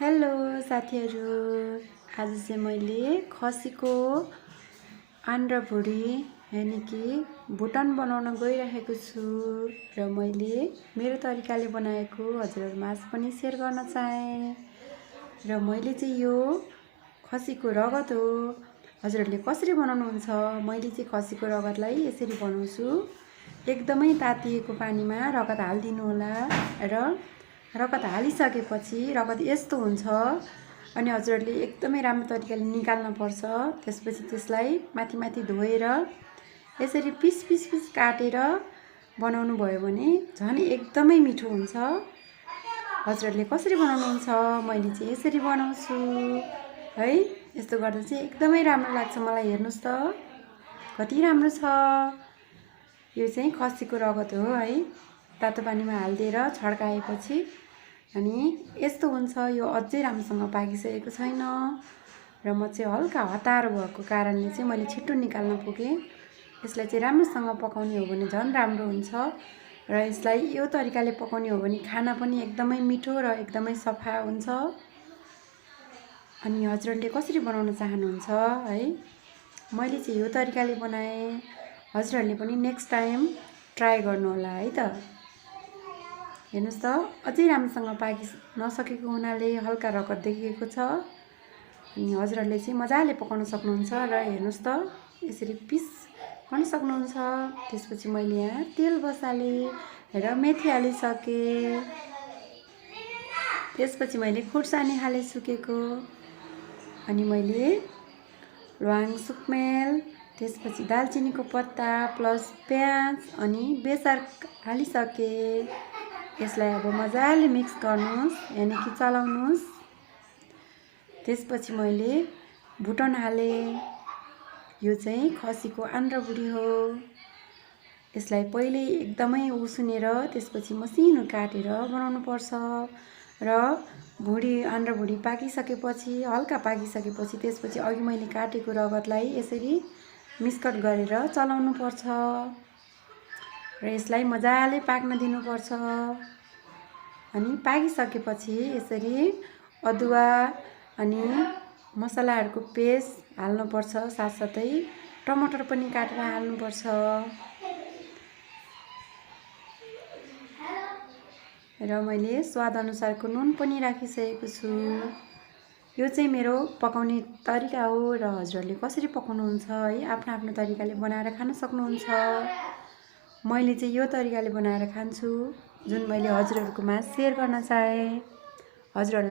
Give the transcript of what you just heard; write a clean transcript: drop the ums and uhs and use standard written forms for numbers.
Hello साथीहरू, आज चाहिँ मैले खसीको आन्द्रा भुँडी यानि कि भुटन बनाउन गइरहेको छु र मैले मेरो तरिकाले बनाएको हजुरहरुमाझ पनि सेयर गर्न चाहे। र मैले चाहिँ यो खसीको रगत हो। हजुरहरुले कसरी बनाउनुहुन्छ? मैले चाहिँ खसीको रगतलाई यसरी बनाउँछु। एकदमै तातिएको पानीमा रगत हाल्दिनु होला र रगत हालिसकेपछि रगत यस्तो हुन्छ अनि हजुरहरुले एकदमै राम्रो तरिकाले निकाल्न पर्छ। त्यसपछि त्यसलाई माथि माथि धोएर यसरी पिस पिस पिस काटेर बनाउनु भयो भने झन् एकदमै मिठो हुन्छ। हजुरहरुले कसरी बनाउनुहुन्छ? मैले चाहिँ यसरी बनाउँछु है। यस्तो गर्दा चाहिँ एकदमै राम्रो लाग्छ मलाई। हेर्नुस् त कति राम्रो छ। यो चाहिँ खसीको रगत हो है। तातो पानीमा हाल्दिएर छड्काएपछि अनि यस्तो हुन्छ। यो अझै राम्रोसँग पाकिसकेको छैन र म चाहिँ हल्का हतार भएको कारणले चाहिँ मैले छिटो निकाल्न पुगेँ। यसलाई चाहिँ राम्रोसँग पकाउने हो भने झन् राम्रो हुन्छ र यसलाई यो तरिकाले पकाउने हो भने खाना पनि एकदमै मिठो र एकदमै सफा हुन्छ। अनि हजुरहरुले कसरी बनाउन चाहनुहुन्छ है? मैले चाहिँ यो तरिकाले बनाएँ। हजुरहरुले पनि नेक्स्ट टाइम ट्राई गर्नु होला है त। हेर्नुस् त अझै राम्रोसँग पाकि नसकेको हुनाले हल्का रगत देखिएको छ। अनि हजुरहरुले चाहिँ मजाले पकाउन सक्नुहुन्छ र हेर्नुस् त यसरी पिस गर्न सक्नुहुन्छ। त्यसपछि मैले यहाँ तेल बसालेँ र मेथी हालिसकेँ। त्यसपछि मैले खुर्सानी हाले सुकेको अनि मैले ल्वाङ सुकमेल, त्यसपछि दालचिनीको पत्ता प्लस प्याज अनि बेसार हालिसकेँ। यसलाई अब मजाले मिक्स गर्नुस् यानि कि चलाउनुस्। त्यसपछि मैले भुटन हालेँ। यो चाहिँ खसीको आन्द्रा भुँडी हो। यसलाई पहिले एकदमै उसिनेर त्यसपछि मसिनो काटेर बनाउनु पर्छ र भुँडी आन्द्रा भुँडी पाकिसकेपछि हल्का पाकिसकेपछि त्यसपछि अघि मैले काटेको रगतलाई यसरी मिक्सकट गरेर चलाउनु पर्छ र यसलाई मजाले पाक्न दिनुपर्छ। अनि पाकिसकेपछि यसरी अदुवा अनि मसलाहरूको पेस्ट हाल्नुपर्छ। साथसाथै टमाटर पनि काटेर हाल्नुपर्छ र मैले स्वाद अनुसारको नुन पनि राखिसकेको छु। यो चाहिँ मेरो पकाउने तरिका हो र हजुरहरुले कसरी पकाउनुहुन्छ है आफ्नो आफ्नो तरिकाले बनाएर खान सक्नुहुन्छ। मैले चाहिँ यो तरिकाले बनाएर खान्छु जुन मैले हजुरहरुको माझ सेयर गर्न चाहे। हजुरहरु